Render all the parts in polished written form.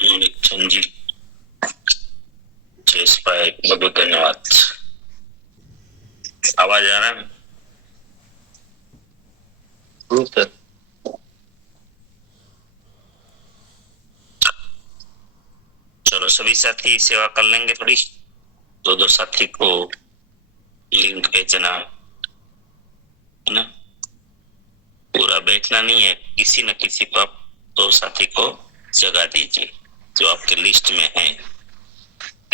नितिन जी, बहुत धन्यवाद। आवाज आ रहा है? चलो सभी साथी सेवा कर लेंगे थोड़ी। दो साथी को लिंक भेजना है ना। पूरा बैठना नहीं है, किसी न किसी को आप 2 साथी को जगा दीजिए जो आपके लिस्ट में है।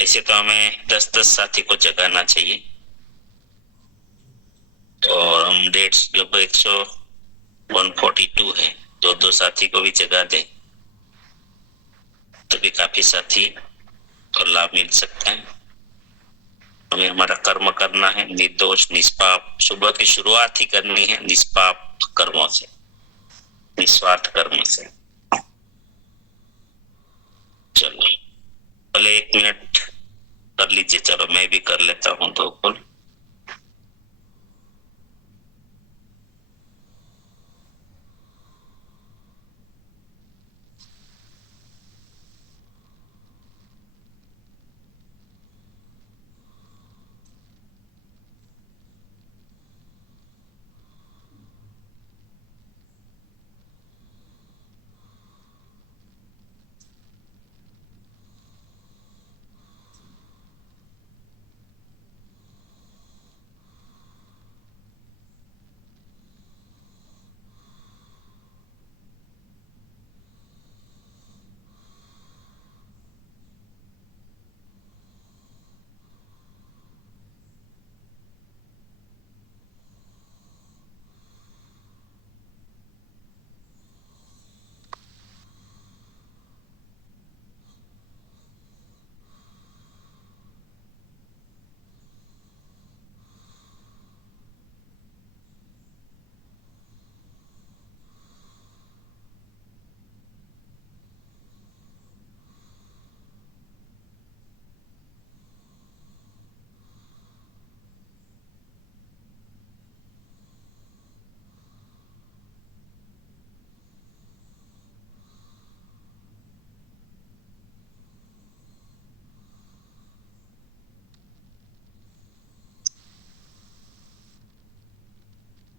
ऐसे तो हमें 10-10 साथी को जगाना चाहिए और हम डेट्स लगभग 142 है। 2 साथी को भी जगा दें तो भी काफी साथी को लाभ मिल सकता है। हमें हमारा कर्म करना है निर्दोष निष्पाप। सुबह की शुरुआत ही करनी है निष्पाप कर्मों से, निस्वार्थ कर्म से। चलो पहले 1 मिनट कर लीजिए। चलो मैं भी कर लेता हूँ 2 कॉल।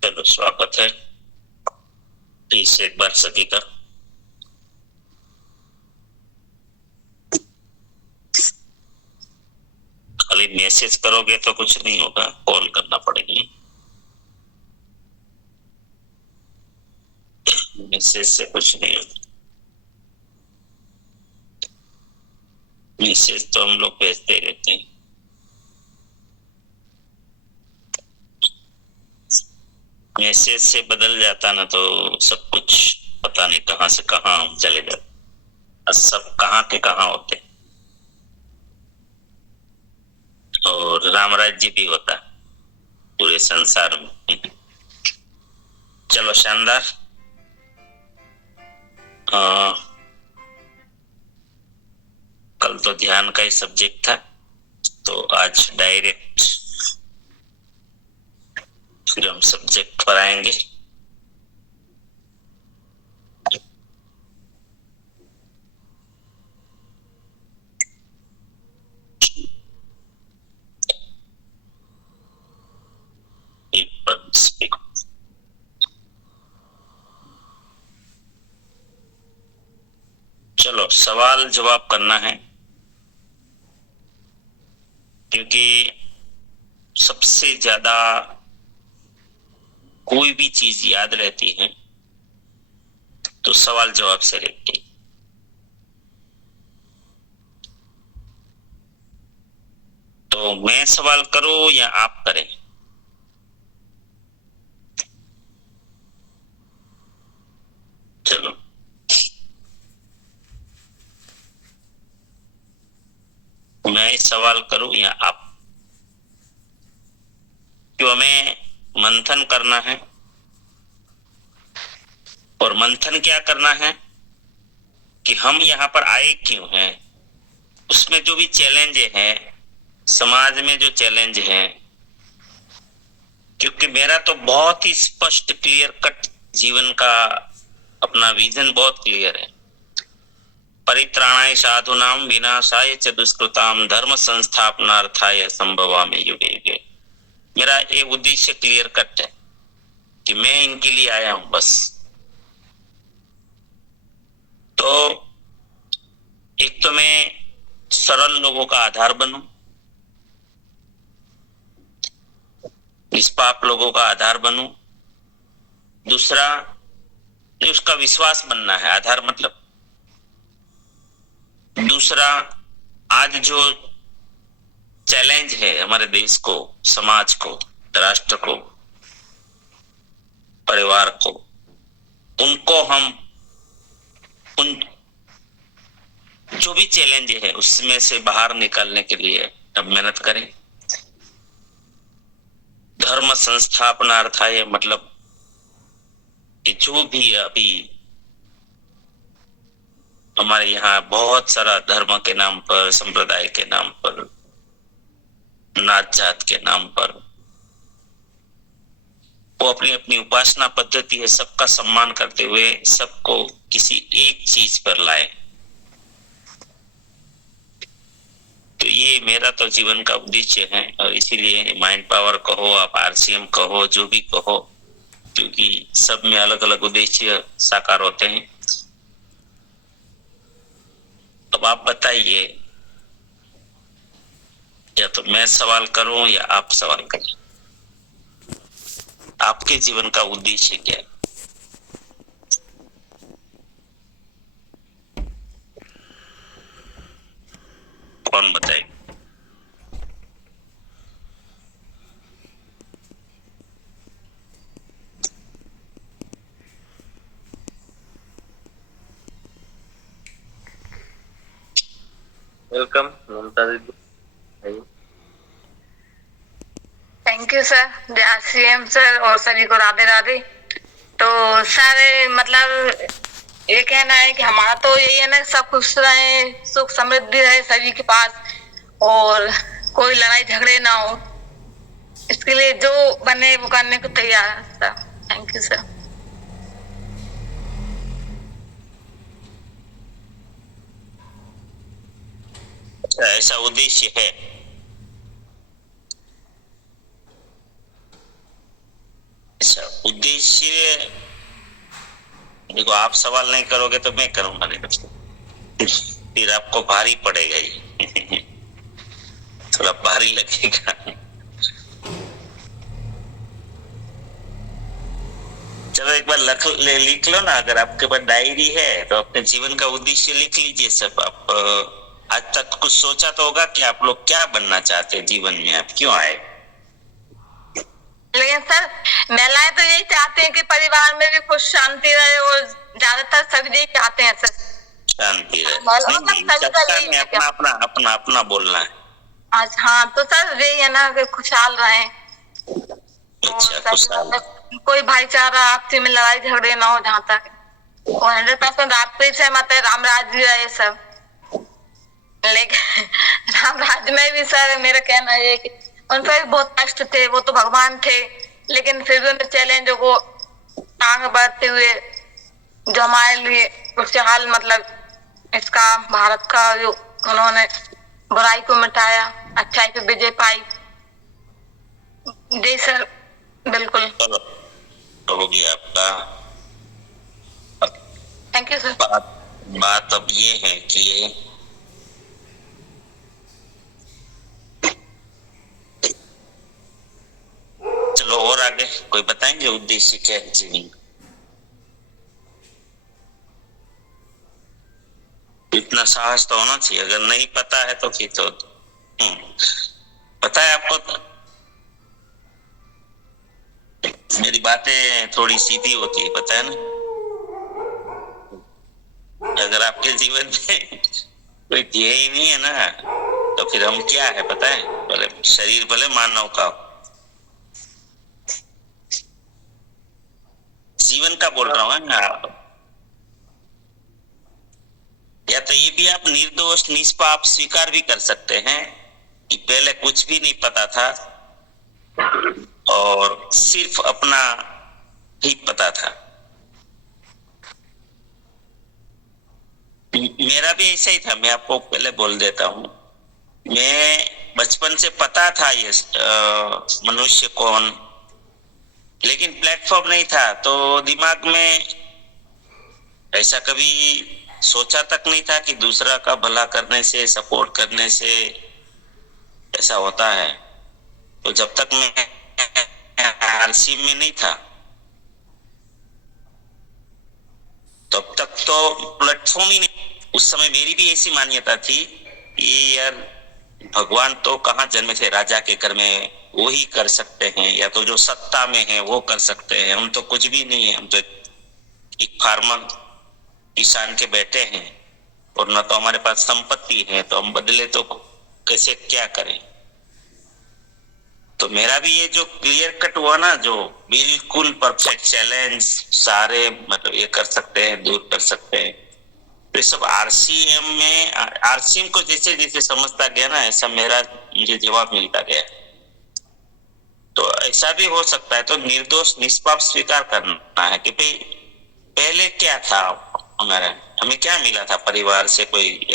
चलो स्वागत है फिर से एक बार सभी का। खाली मैसेज करोगे तो कुछ नहीं होगा, कॉल करना पड़ेगी। मैसेज से कुछ नहीं होगा। मैसेज तो हम लोग भेजते रहते हैं। मैसेज से बदल जाता ना तो सब कुछ पता नहीं कहां से कहां हम चले जाते। सब कहां के कहां होते और राम राज्य भी होता पूरे संसार में। चलो शानदार। कल तो ध्यान का ही सब्जेक्ट था तो आज डायरेक्ट फिर हम सब्जेक्ट पर आएंगे। चलो सवाल जवाब करना है क्योंकि सबसे ज्यादा कोई भी चीज याद रहती है तो सवाल जवाब से रहती है। तो मैं सवाल करूं या आप करें? चलो मैं सवाल करूं या आप? क्यों हमें मंथन करना है और मंथन क्या करना है कि हम यहाँ पर आए क्यों हैं, उसमें जो भी चैलेंज है समाज में जो चैलेंज है। क्योंकि मेरा तो बहुत ही स्पष्ट क्लियर कट जीवन का अपना विजन बहुत क्लियर है। परित्राणाय साधूनां विनाशाय च दुष्कृतां धर्म संस्थापनार्थाय संभवामि युगे युगे। मेरा ये उद्देश्य क्लियर कट है कि मैं इनके लिए आया हूं बस। तो एक तो मैं सरल लोगों का आधार बनूं, निष्पाप लोगों का आधार बनूं। दूसरा, उसका विश्वास बनना है, आधार मतलब। दूसरा, आज जो चैलेंज है हमारे देश को, समाज को, राष्ट्र को, परिवार को, उनको हम उन जो भी चैलेंज है उसमें से बाहर निकलने के लिए अब मेहनत करें। धर्म संस्थापनार्थाय मतलब जो भी अभी हमारे यहाँ बहुत सारा धर्म के नाम पर, संप्रदाय के नाम पर, नाच जात के नाम पर, वो अपनी अपनी उपासना पद्धति है, सबका सम्मान करते हुए सबको किसी एक चीज पर लाए। तो ये मेरा तो जीवन का उद्देश्य है, और इसीलिए माइंड पावर कहो, आप आरसीएम कहो, जो भी कहो, क्योंकि सब में अलग अलग उद्देश्य साकार होते हैं। अब आप बताइए, या तो मैं सवाल करूं या आप सवाल करें, आपके जीवन का उद्देश्य क्या है? कौन बताएगा? वेलकम ममता दीदी। थैंक यू सर, जय सीएम सर, और सभी को राधे राधे। तो सर मतलब ये कहना है कि हमारा तो यही है ना, सब खुश रहे, सुख समृद्धि रहे सभी के पास, और कोई लड़ाई झगड़े ना हो। इसके लिए जो बने वो करने को तैयार है सर। Thank you sir. ऐसा उद्देश्य है? अच्छा, उद्देश्य देखो, आप सवाल नहीं करोगे तो मैं करूंगा, नहीं फिर आपको भारी पड़ेगा ये थोड़ा भारी लगेगा। चलो एक बार लिख लो ना, अगर आपके पास डायरी है तो अपने जीवन का उद्देश्य लिख लीजिए सब। आप आज तक कुछ सोचा तो होगा कि आप लोग क्या बनना चाहते हैं जीवन में, आप क्यों आए? लेकिन सर महिलाएं तो यही चाहते हैं कि परिवार में भी कुछ शांति रहे, और ज्यादातर सभी यही चाहते हैं सर, शांति रहे। सबका में अपना अपना अपना अपना बोलना है। आज हाँ, तो सर यही है ना कि खुशहाल रहे। अच्छा, खुशहाल। कोई भाईचारा आपसी में लड़ाई झगड़े ना हो। जहाँ तक 100% आपसे सहमत है, राम राज्य है सब। लेकिन राम राज्य में भी सर मेरा कहना है कि उन पर भी बहुत कष्ट थे, वो तो भगवान थे, लेकिन फिर भी उन चैलेंजों को आगे बढ़ते हुए जो हमारे लिए खुशहाल मतलब इसका भारत का जो उन्होंने बुराई को मिटाया, अच्छाई पे विजय पाई। जी सर, बिल्कुल। हो गया आपका। Thank you sir. बात अब ये है कि चलो और आगे कोई बताएंगे उद्देश्य क्या है जीवन? इतना साहस तो होना चाहिए। अगर नहीं पता है तो फिर तो पता है आपको तो, मेरी बातें थोड़ी सीधी होती है, पता है ना। अगर आपके जीवन में कोई ध्येय ही नहीं है ना, तो फिर हम क्या है पता है? भले शरीर भले मानव का, जीवन का बोल रहा हूँ ना। या तो ये भी आप निर्दोष निष्पाप स्वीकार भी कर सकते हैं कि पहले कुछ भी नहीं पता था और सिर्फ अपना ही पता था। मेरा भी ऐसा ही था, मैं आपको पहले बोल देता हूँ। मैं बचपन से पता था ये मनुष्य कौन, लेकिन प्लेटफॉर्म नहीं था, तो दिमाग में ऐसा कभी सोचा तक नहीं था कि दूसरा का भला करने से, सपोर्ट करने से ऐसा होता है। तो जब तक मैं आरसी में नहीं था तब तक तो प्लेटफॉर्म ही नहीं। उस समय मेरी भी ऐसी मान्यता थी कि यार भगवान तो कहाँ जन्मे थे, राजा के घर में, वो ही कर सकते हैं, या तो जो सत्ता में है वो कर सकते हैं, हम तो कुछ भी नहीं है, हम तो एक फार्मर किसान के बेटे हैं, और न तो हमारे पास संपत्ति है, तो हम बदले तो कैसे क्या करें। तो मेरा भी ये जो क्लियर कट हुआ ना, जो बिल्कुल परफेक्ट चैलेंज, सारे मतलब ये कर सकते हैं, दूर कर सकते हैं, तो ये सब आरसीएम में, आरसीएम को जैसे जैसे समझता गया ना, ऐसा मेरा मुझे जवाब मिलता गया। तो ऐसा भी हो सकता है, तो निर्दोष निष्पाप स्वीकार करना है कि भाई पहले क्या था, हमें क्या मिला था परिवार से, कोई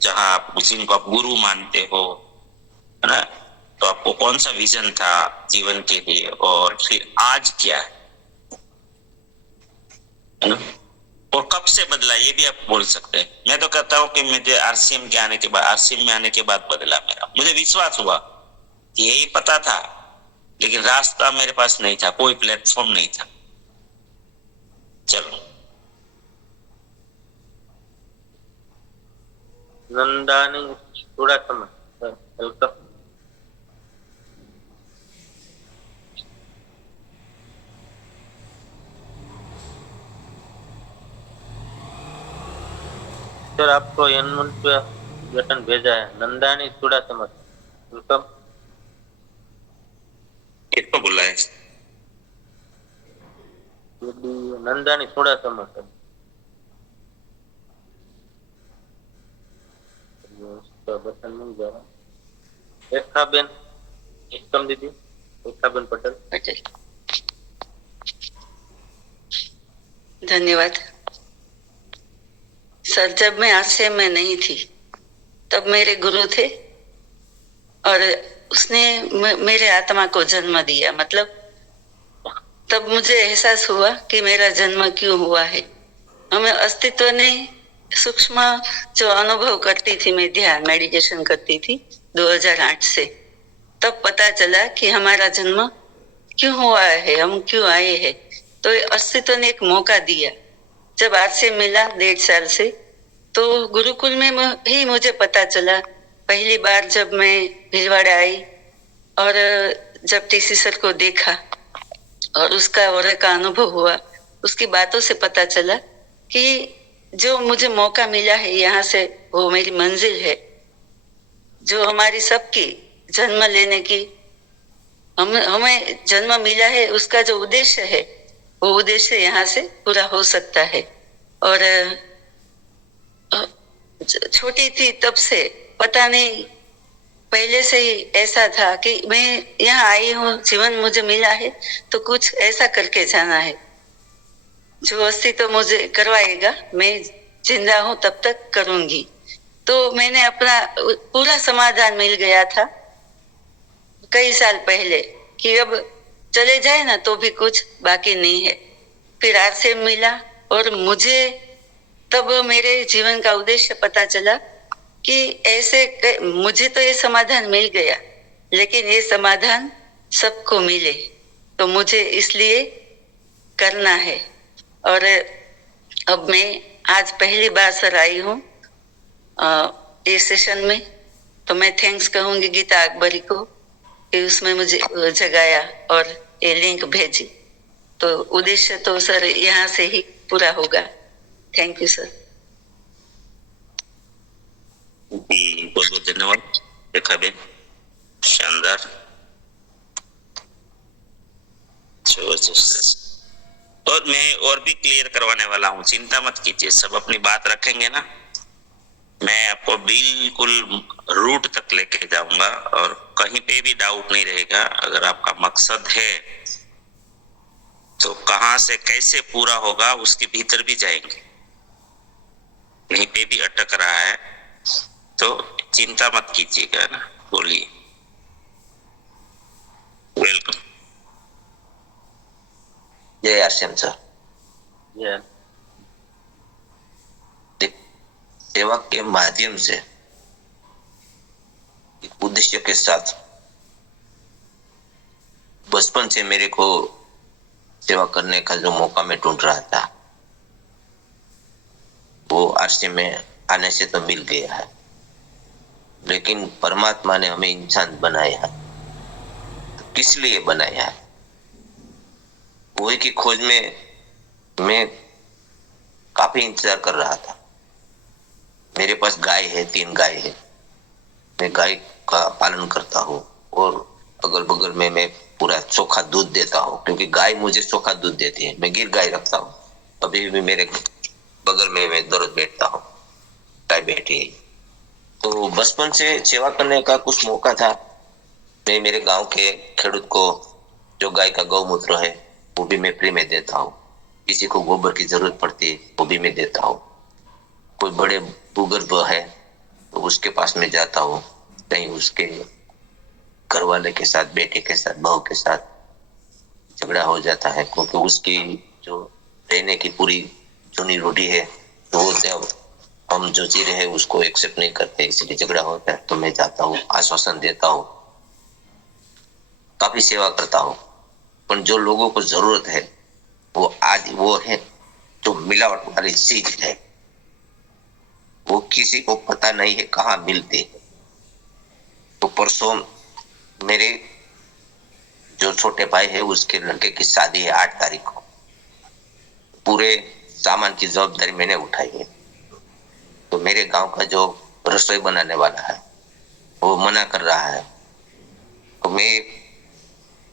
जहां आप जिनको आप गुरु मानते हो, है ना, तो आपको कौन सा विजन था जीवन के लिए, और फिर आज क्या है ना, और कब से बदला, ये भी आप बोल सकते हैं। मैं तो कहता हूँ कि मुझे आरसीएम के आने के बाद, आरसीएम में आने के बाद बदला मेरा, मुझे विश्वास हुआ, यही पता था, लेकिन रास्ता मेरे पास नहीं था, कोई प्लेटफॉर्म नहीं था। चलो, नंदानी थोड़ा समय हल्का। सर आपको एनमन पे बटन भेजा है, नंदानी थोड़ा समय वेलकम। किसको बोला है? नंदानी थोड़ा समय सर, उसका बटन नहीं जा रहा। रेखा बेन वेलकम दीदी, रेखा बेन पटेल। धन्यवाद सर। जब मैं आश्रम में नहीं थी तब मेरे गुरु थे, और उसने मेरे आत्मा को जन्म दिया। मतलब तब मुझे एहसास हुआ कि मेरा जन्म क्यों हुआ है। हमें अस्तित्व ने सूक्ष्म जो अनुभव करती थी, मैं ध्यान मेडिटेशन करती थी 2008 से, तब पता चला कि हमारा जन्म क्यों हुआ है, हम क्यों आए हैं। तो अस्तित्व ने एक मौका दिया। जब आज से मिला 1.5 साल से, तो गुरुकुल में ही मुझे पता चला। पहली बार जब मैं भिलवाड़ा आई और जब टीसी सर को देखा और उसका और का अनुभव हुआ, उसकी बातों से पता चला कि जो मुझे मौका मिला है यहाँ से, वो मेरी मंजिल है, जो हमारी सबकी जन्म लेने की हमें जन्म मिला है, उसका जो उद्देश्य है, वो उद्देश्य यहाँ से पूरा हो सकता है। और छोटी थी तब से, पता नहीं पहले से ही ऐसा था कि मैं यहाँ आई हूँ, जीवन मुझे मिला है तो कुछ ऐसा करके जाना है जो अस्तित्व मुझे करवाएगा। मैं जिंदा हूँ तब तक करूंगी। तो मैंने अपना पूरा समाधान मिल गया था कई साल पहले कि अब चले जाए ना तो भी कुछ बाकी नहीं है। फिर आरसे मिला और मुझे तब मेरे जीवन का उद्देश्य पता चला कि ऐसे मुझे तो ये समाधान मिल गया, लेकिन ये समाधान सबको मिले, तो मुझे इसलिए करना है। और अब मैं आज पहली बार सर आई हूँ इस सेशन में, तो मैं थैंक्स कहूंगी गीता अकबरी को कि उसमें मुझे जगाया और ये लिंक भेजी। तो उद्देश्य तो सर यहाँ से ही पूरा होगा। Thank you sir. बहुत बहुत धन्यवाद रेखा बेन, शानदार। और मैं और भी क्लियर करवाने वाला हूँ, चिंता मत कीजिए, सब अपनी बात रखेंगे ना, मैं आपको बिल्कुल रूट तक लेके जाऊंगा और कहीं पे भी डाउट नहीं रहेगा। अगर आपका मकसद है तो कहां से कैसे पूरा होगा उसके भीतर भी जाएंगे, कहीं पे भी अटक रहा है तो चिंता मत कीजिएगा ना, बोलिए। वेलकम। जय आरसीएम सर। ये सेवा के माध्यम से एक उद्देश्य के साथ बचपन से मेरे को सेवा करने का जो मौका मैं ढूंढ रहा था वो आरसीएम में आने से तो मिल गया है, लेकिन परमात्मा ने हमें इंसान बनाया है तो किस लिए बनाया है वही की खोज में मैं काफी इंतजार कर रहा था। मेरे पास गाय है, 3 गाय है। मैं गाय का पालन करता हूँ और अगल बगल में मैं पूरा चोखा दूध देता हूँ, क्योंकि गाय मुझे चोखा दूध देती है। मैं गिर गाय रखता हूँ, अभी भी मेरे बगल में मैं दररोज बैठता हूँ, गाय बैठी है। तो बचपन से सेवा करने का कुछ मौका था। मैं मेरे गांव के खेडूत को जो गाय का गौमूत्र है वो भी मैं फ्री में देता हूँ। किसी को गोबर की जरूरत पड़ती है वो भी मैं देता हूँ। कोई बड़े भूगर्भ है तो उसके पास में जाता हूँ, कहीं उसके घर वाले के साथ, बेटे के साथ, बहू के साथ झगड़ा हो जाता है, क्योंकि उसकी जो रहने की पूरी जूनी रूढ़ी है तो वो जब हम जो जी रहे हैं उसको एक्सेप्ट नहीं करते, इसलिए झगड़ा होता है। तो मैं जाता हूँ, आश्वासन देता हूँ, काफी सेवा करता हूँ। पर जो लोगों को जरूरत है वो आज वो है जो मिलावट वाली चीज है, वो किसी को पता नहीं है कहाँ मिलते। तो परसों मेरे जो छोटे भाई है उसके लड़के की शादी है 8 तारीख को। पूरे सामान की जवाबदारी मैंने उठाई है। तो मेरे गांव का जो रसोई बनाने वाला है वो मना कर रहा है। तो मैं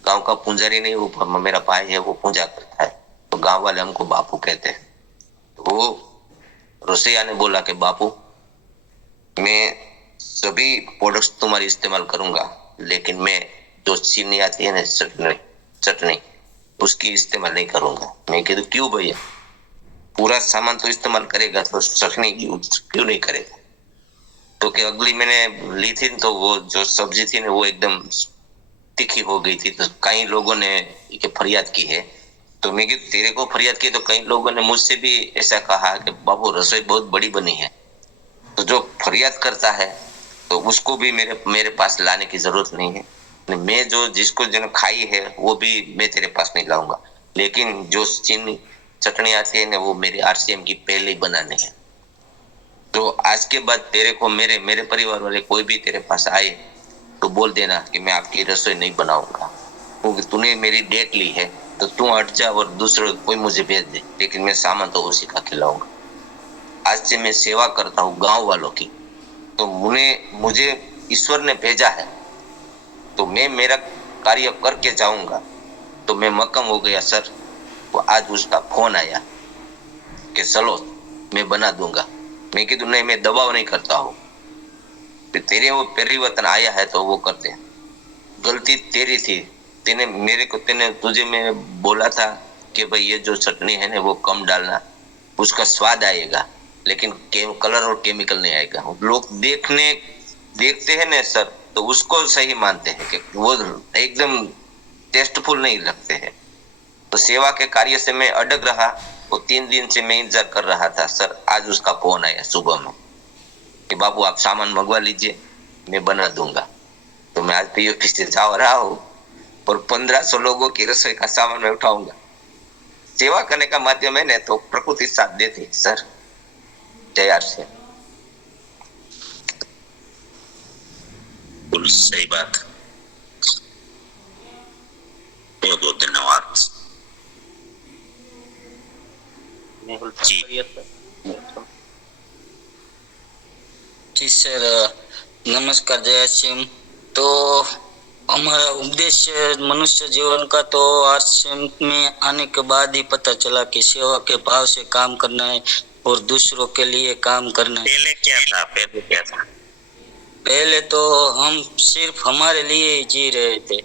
गांव का पुजारी नहीं हूँ, मेरा भाई है वो पूजा करता है, तो गांव वाले हमको बापू कहते हैं। तो वो रसोईया ने बोला कि बापू मैं सभी प्रोडक्ट्स तुम्हारी इस्तेमाल करूंगा, लेकिन मैं जो चीनी आती है ना चटनी उसकी इस्तेमाल नहीं करूंगा। मैं कह दूं क्यों भैया, पूरा सामान तो इस्तेमाल करेगा तो चटनी क्यों नहीं करेगा। तो कि अगली मैंने ली थी तो वो जो सब्जी थी ना वो एकदम तीखी हो गई थी। तो कई लोगों ने फरियाद की है। तो मैं कि तेरे को फरियाद की, तो कई लोगों ने मुझसे भी ऐसा कहा कि बाबू रसोई बहुत बड़ी बनी है। तो जो फरियाद करता है तो उसको भी मेरे पास लाने की जरूरत नहीं है। मैं जो जिसको जो खाई है वो भी मैं तेरे पास नहीं लाऊंगा, लेकिन जो चीनी चटनी आती है ना वो मेरे आरसीएम की पहले ही बनाने है। तो आज के बाद तेरे को मेरे परिवार वाले कोई भी तेरे पास आए तो बोल देना कि मैं आपकी रसोई नहीं बनाऊंगा, क्योंकि तूने मेरी डेट ली है। तो तू हट जा और दूसरे कोई मुझे भेज दे, लेकिन मैं सामान तो उसी का खिलाऊंगा। आज से मैं सेवा करता हूँ गांव वालों की। तो मुझे ईश्वर ने भेजा है तो मैं मेरा कार्य करके जाऊंगा। तो मैं मक्कम हो गया सर। तो आज उसका फोन आया कि चलो मैं बना दूंगा। मैं कह दूं नहीं, मैं दबाव नहीं करता हूँ, तेरे वो परिवर्तन आया है तो वो कर दे। गलती तेरी थी, तुझे मैं बोला था कि भाई ये जो चटनी है ना वो कम डालना, उसका स्वाद आएगा, लेकिन कलर और केमिकल नहीं आएगा। लोग देखते हैं ना सर तो उसको सही मानते हैं कि वो एकदम टेस्टफुल नहीं लगते हैं। तो सेवा के कार्य से मैं अटक रहा। वो 3 दिन से मैं इंतजार कर रहा था सर। आज उसका फोन आया सुबह में कि बाबू आप सामान मंगवा लीजिए, मैं बना दूंगा। तो मैं आज पीओपी से जा रहा हूँ और 1500 लोगों की रसोई का सामान मैं उठाऊंगा। सेवा करने का माध्यम है ना तो प्रकृति साथ देती है सर। जय आरसीएम। बिल्कुल सही बात। बहुत बहुत धन्यवाद जी। जी सर, नमस्कार, जय सिंह। तो हमारा उद्देश्य मनुष्य जीवन का तो आरसीएम में आने के बाद ही पता चला कि सेवा के भाव से काम करना है और दूसरों के लिए काम करना है। पहले क्या था? पहले तो हम सिर्फ हमारे लिए ही जी रहे थे।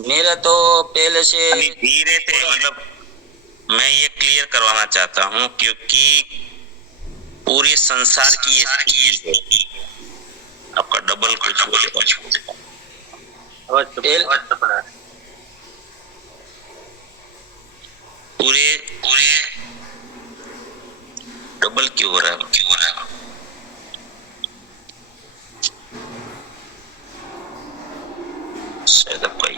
मेरा तो पहले से जी रहे थे, मतलब मैं ये क्लियर करवाना चाहता हूँ, क्योंकि पूरे संसार की ये स्थिति है। आपका डबल कुछ हो जाएगा। आवाज तो बना है। पूरे डबल क्यों हो रहा है? शायद आपका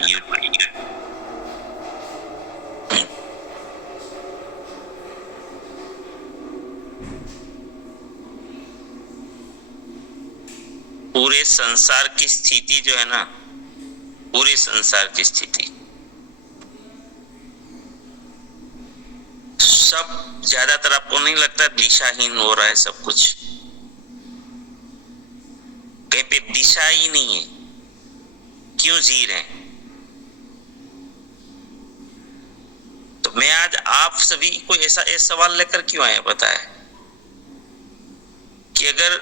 पूरे संसार की स्थिति जो है ना, पूरे संसार की स्थिति सब ज्यादातर आपको नहीं लगता दिशाहीन हो रहा है सब कुछ? कहीं पे दिशा ही नहीं है, क्यों जी रहे हैं? तो मैं आज आप सभी को ऐसा सवाल लेकर क्यों आया पता है कि अगर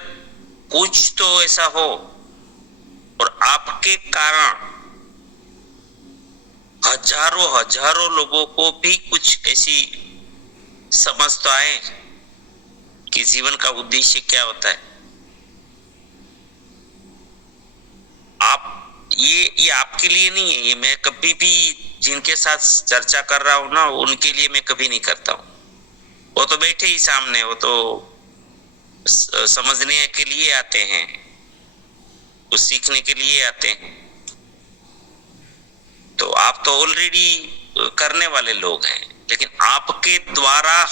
कुछ तो ऐसा हो और आपके कारण हजारों लोगों को भी कुछ ऐसी समझ तो आए कि जीवन का उद्देश्य क्या होता है। आप ये आपके लिए नहीं है, ये मैं कभी भी जिनके साथ चर्चा कर रहा हूं ना, उनके लिए मैं कभी नहीं करता हूं। वो तो बैठे ही सामने, वो तो समझने के लिए आते हैं, कुछ सीखने के लिए आते हैं। तो आप तो ऑलरेडी करने वाले लोग हैं, लेकिन आपके द्वारा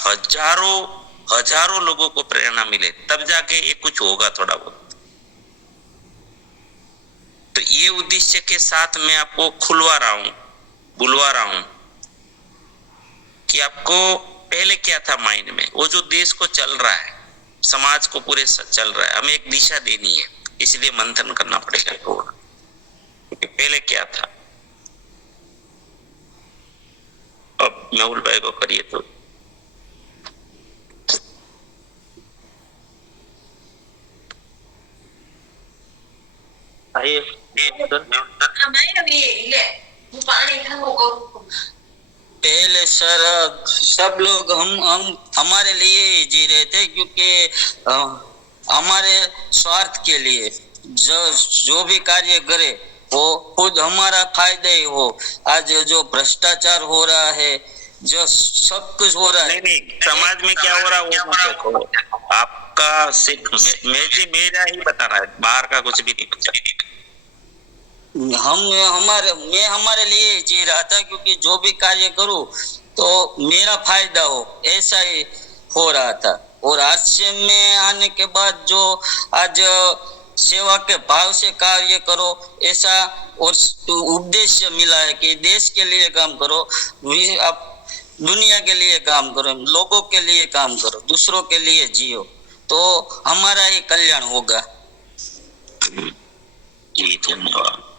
हजारों लोगों को प्रेरणा मिले तब जाके ये कुछ होगा थोड़ा बहुत। तो ये उद्देश्य के साथ मैं आपको बुलवा रहा हूं कि आपको पहले क्या था माइंड में, वो जो देश को चल रहा है, समाज को पूरे चल रहा है, हमें एक दिशा देनी है, इसलिए मंथन करना पड़ेगा थोड़ा। क्योंकि पहले क्या था, अब मेहुल भाई को करिए तो। आइए पहले सर सब लोग हम हमारे लिए जी रहे थे, क्योंकि हमारे स्वार्थ के लिए जो भी कार्य करे वो खुद हमारा फायदा ही हो। आज जो भ्रष्टाचार हो रहा है, जो सब कुछ हो रहा है, नहीं समाज में क्या हो रहा है वो मत देखो, आपका सिर्फ मेरा ही बता रहा है, बाहर का कुछ भी नहीं बता। मैं हमारे लिए जी रहा था, क्योंकि जो भी कार्य करूं तो मेरा फायदा हो, ऐसा ही हो रहा था। और आश्रम में आने के बाद जो आज सेवा के भाव से कार्य करो, ऐसा और उद्देश्य मिला है कि देश के लिए काम करो, आप दुनिया के लिए काम करो, लोगों के लिए काम करो, दूसरों के लिए जियो, तो हमारा ही कल्याण होगा। जी धन्यवाद।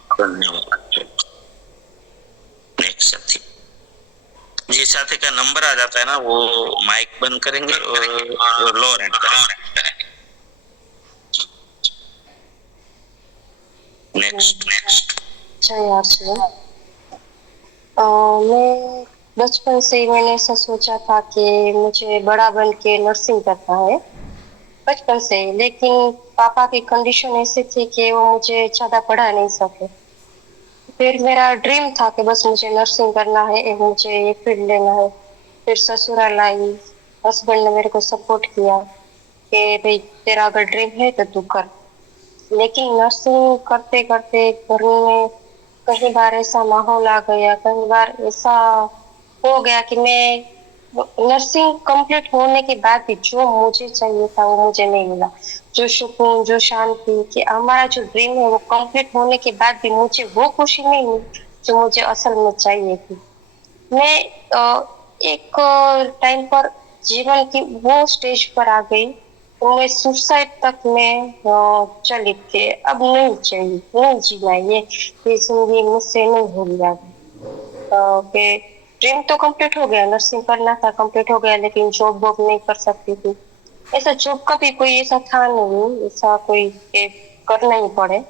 नेक्स्ट साथी, जी साथी का नंबर आ जाता है ना, वो माइक बंद करेंगे और लोअर एंड करेंगे। नेक्स्ट मैं बचपन से ही मैंने ऐसा सोचा था कि मुझे बड़ा बन के नर्सिंग करना है, बचपन से। लेकिन पापा की कंडीशन ऐसी थी कि वो मुझे ज्यादा पढ़ा नहीं सके। फिर मेरा ड्रीम था कि बस मुझे नर्सिंग करना है, मुझे ये फील्ड लेना है। फिर ससुराल आई, हस्बैंड ने मेरे को सपोर्ट किया कि भाई तेरा अगर ड्रीम है तो तू कर। लेकिन नर्सिंग करते करते घर में कई बार ऐसा माहौल आ गया, कई बार ऐसा हो गया कि मैं नर्सिंग कंप्लीट होने के बाद भी जो मुझे चाहिए था वो मुझे नहीं मिला। जो सुकून, जो शांति, कि हमारा जो ड्रीम है वो कंप्लीट होने के बाद भी मुझे वो खुशी नहीं मिली जो मुझे असल में चाहिए थी। मैं एक टाइम पर जीवन की वो स्टेज पर आ गई तो मैं सुसाइड तक में चली थी। अब नहीं चाहिए, नहीं जीना, ये जिंदगी मुझसे नहीं होगी आगे। ड्रीम तो कंप्लीट हो गया, नर्सिंग करना था, कंप्लीट हो गया, लेकिन जॉब वॉब नहीं कर सकती थी। ऐसा जॉब का भी कोई ऐसा था नहीं, ऐसा कोई करना ही पड़े।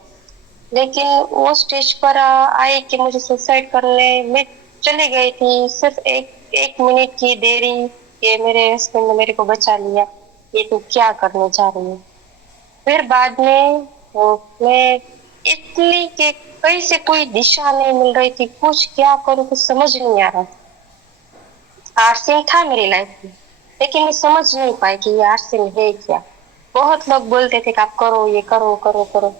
लेकिन वो स्टेज पर आई कि मुझे सुसाइड करने में चली गई थी। सिर्फ एक मिनट की देरी कि मेरे हस्बैंड ने मेरे को बचा लिया, ये तू क्या करने जा रही है। फिर बाद में मैं इतनी के कहीं से कोई दिशा नहीं मिल रही थी, कुछ क्या करूं कुछ समझ नहीं आ रहा था। आरसीएम था मेरी लाइफ में, लेकिन मैं समझ नहीं पाई कि ये आरसीएम है क्या। बहुत लोग बोलते थे कि आप करो, ये करो करो करो।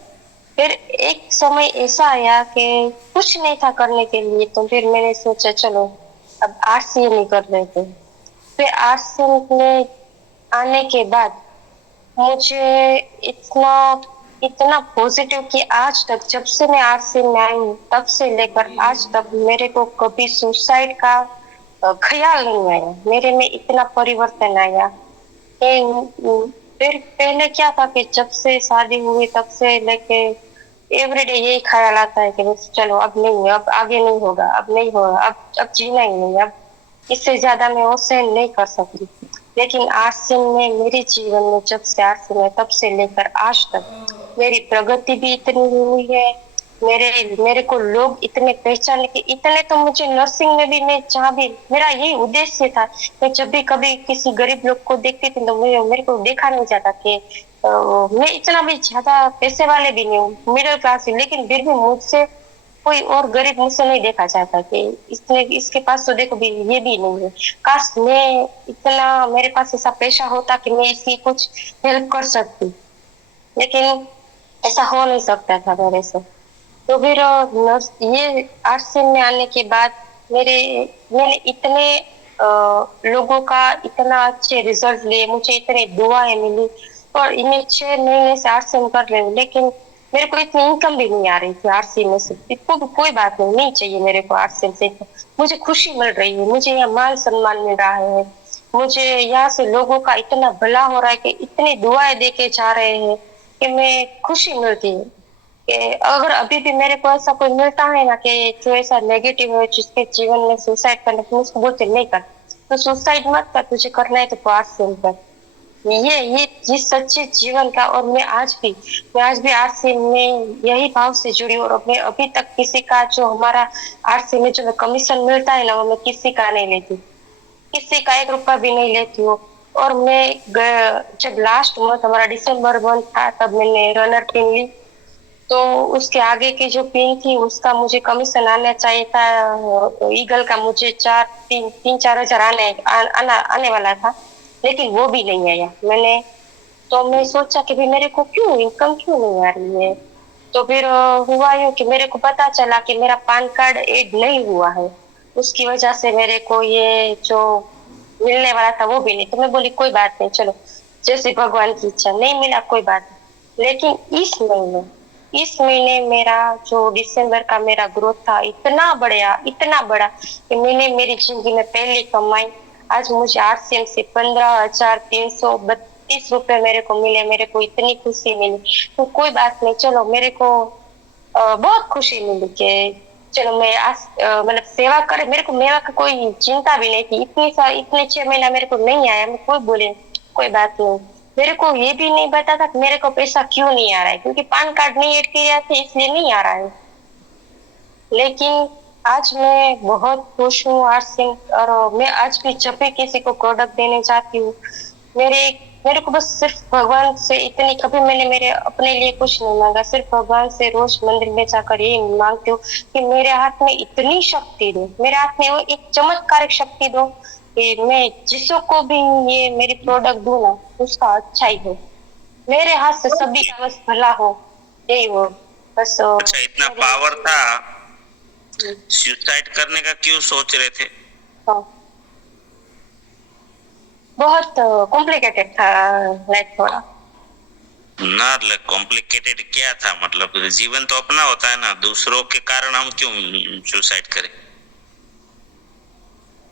फिर एक समय ऐसा आया कि कुछ नहीं था करने के लिए, तो फिर मैंने सोचा चलो अब आरसीएम ही कर लेते हैं। फिर आरसीएम में आने के बाद मुझे इतना इतना पॉजिटिव कि आज तक जब से मैं आरसीएम में आई हूँ तब से लेकर आज तक मेरे को कभी सुसाइड का ख्याल नहीं आया। मेरे में इतना परिवर्तन आया कि फिर पहले क्या था कि जब से शादी हुई तब से लेके एवरीडे यही ख्याल आता है कि बस चलो अब नहीं, अब आगे नहीं होगा, अब नहीं होगा, अब जीना ही नहीं, अब इससे ज्यादा मैं वो सहन नहीं कर सकती। लेकिन आरसीएम ने मेरे जीवन में जब से आरसीएम है तब से लेकर आज तक मेरी प्रगति भी इतनी हुई है। मेरे को लोग इतने पहचाने के इतने, तो मुझे नर्सिंग में भी मैं जहाँ भी मेरा यही उद्देश्य था। मैं जब भी कभी किसी गरीब लोग को देखती थी तो मेरे को देखा नहीं जाता कि मैं इतना भी ज्यादा पैसे वाले भी नहीं हूँ, मिडिल क्लास हूँ, लेकिन फिर भी मुझसे कोई और गरीब मुझसे नहीं देखा जाता कि इसके पास तो देखो भी ये भी नहीं है। काश मैं इतना मेरे पास ऐसा पैसा होता कि मैं इसकी कुछ हेल्प कर सकती, लेकिन ऐसा हो नहीं सकता था मेरे से। तो फिर ये आरसीएम में आने के बाद मैंने इतने लोगों का इतना अच्छे रिजल्ट लिए, मुझे इतने दुआएं मिली और इन्हें 6 महीने से आरसीएम कर रही हूँ, लेकिन मेरे को इतनी इनकम भी नहीं आ रही थी आरसीएम में से। इसको भी कोई बात नहीं चाहिए मेरे को आरसीएम से, मुझे खुशी मिल रही है, मुझे यहाँ मान सम्मान मिल रहा है, मुझे यहाँ से लोगों का इतना भला हो रहा है कि इतनी दुआएं दे के जा रहे हैं कि मैं खुशी मिलती है। कि अगर अभी भी मेरे को ऐसा कोई मिलता है ना कि जो ऐसा नेगेटिव है जिसके जीवन में सुसाइड करना, तो उसको बोलते नहीं कर, तो सुसाइड मत कर, तुझे करना है तो आरसीएम कर। ये सच्चे जीवन का। और मैं आज भी आरसीएम में यही भाव से जुड़ी हूँ, और मैं अभी तक किसी का जो हमारा आरसीएम में जो कमीशन मिलता है ना, वो मैं किसी का नहीं लेती, किसी का 1 रुपया भी नहीं लेती हूँ। और मैं जब लास्ट मंथ हमारा दिसंबर मंथ था तब मैंने रनर पिन ली, तो उसके आगे की जो पिन थी उसका मुझे कमीशन आना चाहिए था। ईगल का मुझे 3-4 हजार आने वाला था, लेकिन वो भी नहीं आया। मैं सोचा कि भाई मेरे को क्यों इनकम क्यों नहीं आ रही है। तो फिर हुआ यूं कि मेरे को पता चला कि मेरा पैन कार्ड ऐड नहीं हुआ है, उसकी वजह से मेरे को ये जो मिलने वाला था वो भी नहीं। तो मैं बोली कोई बात नहीं, चलो जैसे भगवान की इच्छा, नहीं मिला कोई बात नहीं। लेकिन इस महीने मेरा जो दिसंबर का मेरा ग्रोथ था इतना बड़ा कि मैंने मेरी जिंदगी में पहली कमाई, आज मुझे आरसीएम से 15,332 रुपए मेरे को मिले, मेरे को इतनी खुशी मिली। तो कोई बात नहीं, चलो मेरे को बहुत खुशी मिली कि चलो मैं आज मतलब सेवा करे, मेरे को मेवा का कोई चिंता भी नहीं थी। इतने 6 महीना मेरे को नहीं आया, मैं कोई बोले कोई बात नहीं। मेरे को ये भी नहीं पता था कि मेरे को पैसा क्यों नहीं आ रहा है, क्योंकि पैन कार्ड नहीं ऐड किया था इसलिए नहीं आ रहा है। लेकिन आज मैं बहुत खुश हूँ आरसीएम, और मैं आज भी जब भी किसी को प्रोडक्ट देने जाती हूँ, मेरे को बस सिर्फ भगवान से इतनी, कभी मैंने मेरे अपने लिए कुछ नहीं मांगा, सिर्फ भगवान से रोज मंदिर में जाकर यही मांगती हूँ कि मेरे हाथ में इतनी शक्ति दो, मेरे हाथ में वो एक चमत्कारिक शक्ति दो कि मैं जिसको को भी ये मेरी प्रोडक्ट दूं ना उसका अच्छा ही हो, मेरे हाथ से सभी का बस भला हो, यही हो बस। अच्छा, इतना पावर था, सुसाइड करने का क्यों सोच रहे थे? बहुत कॉम्प्लिकेटेड था लाइफ थोड़ा ना। कॉम्प्लिकेटेड क्या था? मतलब जीवन तो अपना होता है ना, दूसरों के कारण हम क्यों सुसाइड करें?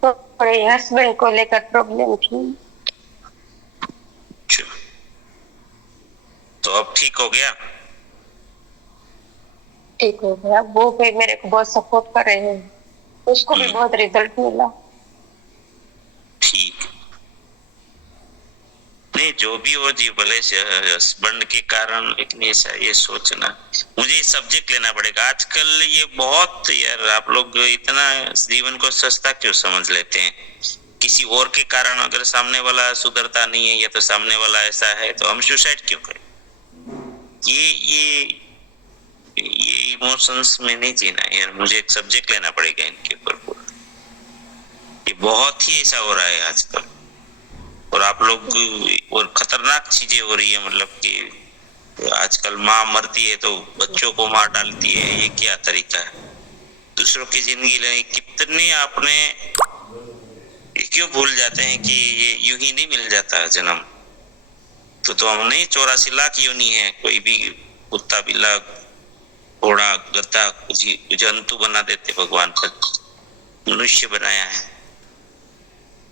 थोड़े हस्बैंड को लेकर प्रॉब्लम थी। तो अब ठीक हो गया? ठीक हो गया, वो भी मेरे को बहुत सपोर्ट कर रहे हैं, उसको भी बहुत रिजल्ट मिला। ठीक नहीं, जो भी हो जी, भले से हस्बैंड के कारण, लेकिन ऐसा ये सोचना, मुझे ये सब्जेक्ट लेना पड़ेगा आजकल। ये बहुत यार, आप लोग इतना जीवन को सस्ता क्यों समझ लेते हैं किसी और के कारण अगर सामने वाला सुधरता नहीं है या तो सामने वाला ऐसा है तो हम सुसाइड क्यों करें? ये इमोशंस में नहीं जीना यार, मुझे एक सब्जेक्ट लेना पड़ेगा इनके ऊपर पूरा। ये बहुत ही ऐसा हो रहा है आजकल, और आप लोग और खतरनाक चीजें हो रही है, मतलब कि आजकल माँ मरती है तो बच्चों को मार डालती है, ये क्या तरीका है? दूसरों की जिंदगी लेने कितने आपने, ये क्यों भूल जाते हैं कि ये यूं ही नहीं मिल जाता जन्म। तो हम नहीं 84 लाख योनि है, कोई भी कुत्ता बिल्ला घोड़ा गधा कुछ जंतु बना देते भगवान, पर मनुष्य बनाया है।